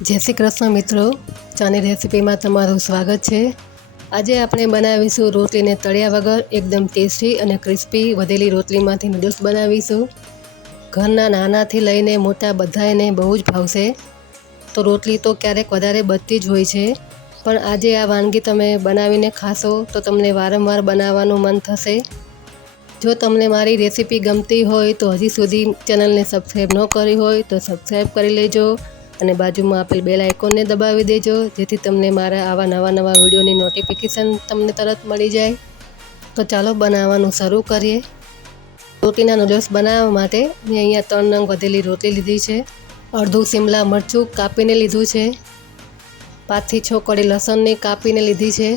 જય શ્રી કૃષ્ણ મિત્રો. ચાની રેસિપીમાં તમારું સ્વાગત છે. આજે આપણે બનાવીશું રોટલીને તળ્યા વગર એકદમ ટેસ્ટી અને ક્રિસ્પી વધેલી રોટલીમાંથી નૂડલ્સ બનાવીશું. ઘરના નાનાથી લઈને મોટા બધાને બહુ જ ભાવશે. તો રોટલી તો ક્યારેક વધારે બધતી જ હોય છે. પણ આજે આ વાનગી તમે બનાવીને ખાશો તો તમને વારંવાર બનાવવાનું મન થશે. જો તમને મારી રેસિપી ગમતી હોય તો હજી સુધી ચેનલને સબસ્ક્રાઈબ ન કરી હોય તો સબસ્ક્રાઈબ કરી લેજો. અને બાજુમાં આપેલ બેલ આઇકોનને દબાવી દેજો, જેથી તમને મારા આવા નવા નવા વિડીયોની નોટિફિકેશન તમને તરત મળી જાય. તો ચાલો બનાવવાનું શરૂ કરીએ. રોટીના નૂડલ્સ બનાવવા માટે મેં અહીંયા ત્રણ નંગ વધેલી રોટલી લીધી છે. અડધું શિમલા મરચું કાપીને લીધું છે. પાંચથી છ કળી લસણની કાપીને લીધી છે.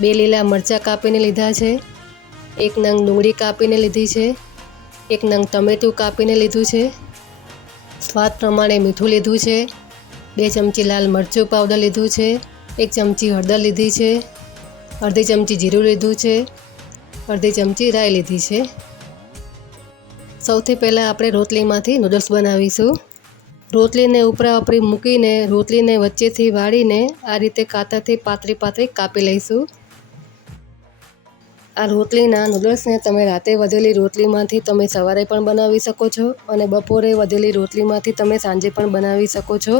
બે લીલા મરચાં કાપીને લીધા છે. એક નંગ ડુંગળી કાપીને લીધી છે. એક નંગ ટમેટું કાપીને લીધું છે. સ્વાદ પ્રમાણે મીઠું લીધું છે. બે ચમચી લાલ મરચું પાવડર લીધું છે. એક ચમચી હળદર લીધી છે. અડધી ચમચી જીરું લીધું છે. અડધી ચમચી રાઈ લીધી છે. સૌથી પહેલાં આપણે રોટલીમાંથી નૂડલ્સ બનાવીશું. રોટલીને ઉપરા ઉપરી મૂકીને રોટલીને વચ્ચેથી વાળીને આ રીતે કાતરથી પાતળી પાતળી કાપી લઈશું. આ રોટલીના નૂડલ્સને તમે રાતે વધેલી રોટલીમાંથી તમે સવારે પણ બનાવી શકો છો અને બપોરે વધેલી રોટલીમાંથી તમે સાંજે પણ બનાવી શકો છો.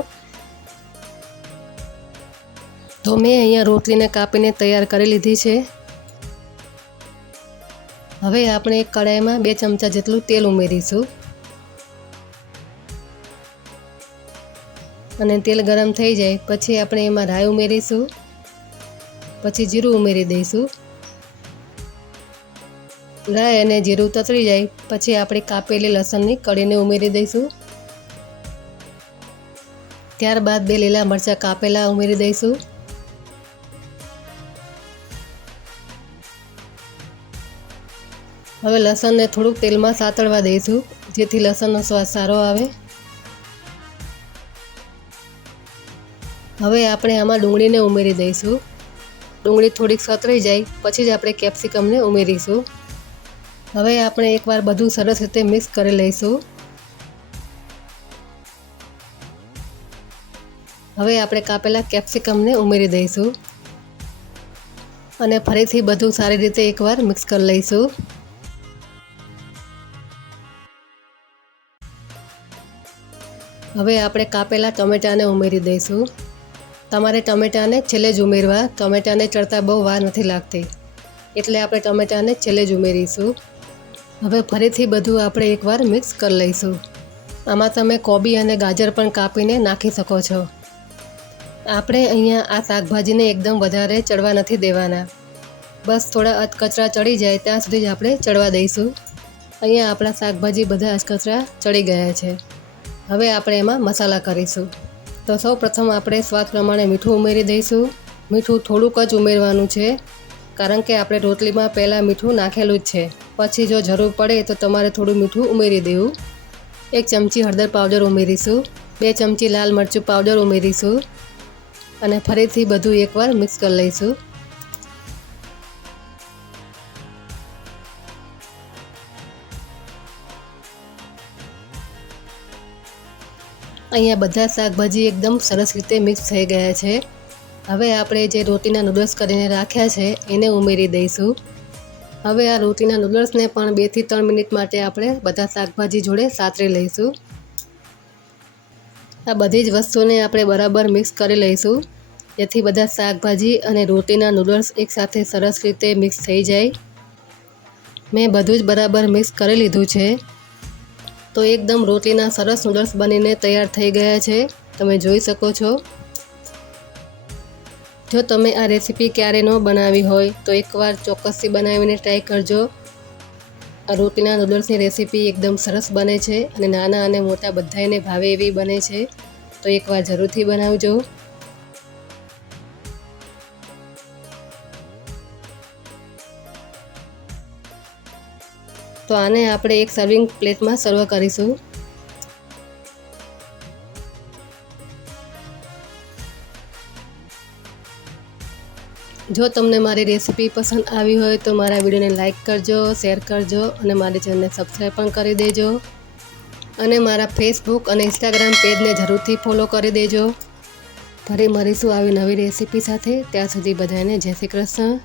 તો મેં અહીંયા રોટલીને કાપીને તૈયાર કરી લીધી છે. હવે આપણે એક કડાઈમાં બે ચમચા જેટલું તેલ ઉમેરીશું. અને તેલ ગરમ થઈ જાય, પછી આપણે એમાં રાઈ ઉમેરીશું. પછી જીરું ઉમેરી દઈશું. રાઈ અને જીરું તતરી જાય. પછી આપણે કાપેલી લસણની કળીને ઉમેરી દઈશું. ત્યારબાદ બે લીલા મરચાં કાપેલા ઉમેરી દઈશું. હવે લસણને થોડુંક તેલમાં સાતળવા દઈશું, જેથી લસણનો સ્વાદ સારો આવે. હવે આપણે આમાં ડુંગળીને ઉમેરી દઈશું. ડુંગળી થોડીક સતરાઈ જાય, પછી જ આપણે કેપ્સિકમને ઉમેરીશું. હવે આપણે એકવાર બધું સરસ રીતે મિક્સ કરી લઈશું. હવે આપણે કાપેલા કેપ્સિકમને ઉમેરી દઈશું. અને ફરીથી બધું સારી રીતે એકવાર મિક્સ કરી લઈશું. હવે આપણે કાપેલા ટમેટાને ઉમેરી દઈશું. તમારે ટમેટાને છેલ્લે જ ઉમેરવા, ટમેટાને ચડતા બહુ વાર નથી લાગતી. એટલે આપણે ટમેટાને છેલ્લે જ ઉમેરીશું. હવે ફરીથી બધું આપણે એકવાર મિક્સ કરી લઈશું. આમાં તમે કોબી અને ગાજર પણ કાપીને નાખી શકો છો. આપણે અહીંયા આ શાકભાજીને એકદમ વધારે ચડવા નથી દેવાના. બસ થોડા અધકચરા ચડી જાય ત્યાં સુધી જ આપણે ચડવા દઈશું. અહીંયા આપણા શાકભાજી બધા અધકચરા ચડી ગયા છે. હવે આપણે એમાં મસાલા કરીશું. તો સૌ પ્રથમ આપણે સ્વાદ પ્રમાણે મીઠું ઉમેરી દઈશું. મીઠું થોડુંક જ ઉમેરવાનું છે. કારણ કે આપણે રોટલીમાં પહેલાં મીઠું નાખેલું જ છે. પછી જો જરૂર પડે તો તમારે થોડું મીઠું ઉમેરી દેવું. એક ચમચી હળદર પાવડર ઉમેરીશું. બે ચમચી લાલ મરચું પાવડર ઉમેરીશું. અને ફરીથી બધું એકવાર મિક્સ કરી લઈશું. અહીંયા બધા શાકભાજી એકદમ સરસ રીતે મિક્સ થઈ ગયા છે. હવે આપણે જે રોટીના નૂડલ્સ કરીને રાખ્યા છે, એને ઉમેરી દઈશું. હવે આ રોટીના નૂડલ્સને પણ બેથી ત્રણ મિનિટ માટે આપણે બધા શાકભાજી જોડે સાતરી લઈશું. આ બધી જ વસ્તુને આપણે બરાબર મિક્સ કરી લઈશું. જેથી બધા શાકભાજી અને રોટીના નૂડલ્સ એકસાથે સરસ રીતે મિક્સ થઈ જાય. મેં બધું જ બરાબર મિક્સ કરી લીધું છે. તો એકદમ રોટલીના સરસ નૂડલ્સ બનીને તૈયાર થઈ ગયા છે. તમે જોઈ શકો છો. જો તમે આ રેસીપી ક્યારે ન બનાવી હોય, તો એકવાર ચોક્કસથી બનાવીને ટ્રાય કરજો. આ રોટલીના નૂડલ્સની રેસીપી એકદમ સરસ બને છે અને નાના અને મોટા બધાને ભાવે એવી બને છે. તો એકવાર જરૂરથી બનાવજો. તો આને આપણે એક સર્વિંગ પ્લેટમાં સર્વ કરીશું. જો તમને મારી રેસીપી પસંદ આવી હોય તો મારા વિડીયોને લાઇક કરજો, શેર કરજો અને મારી ચેનલને સબસ્ક્રાઈબ પણ કરી દેજો. અને મારા ફેસબુક અને ઇન્સ્ટાગ્રામ પેજને જરૂરથી ફોલો કરી દેજો. ફરી મળીશું આવી નવી રેસીપી સાથે. ત્યાં સુધી બધાને જય શ્રી કૃષ્ણ.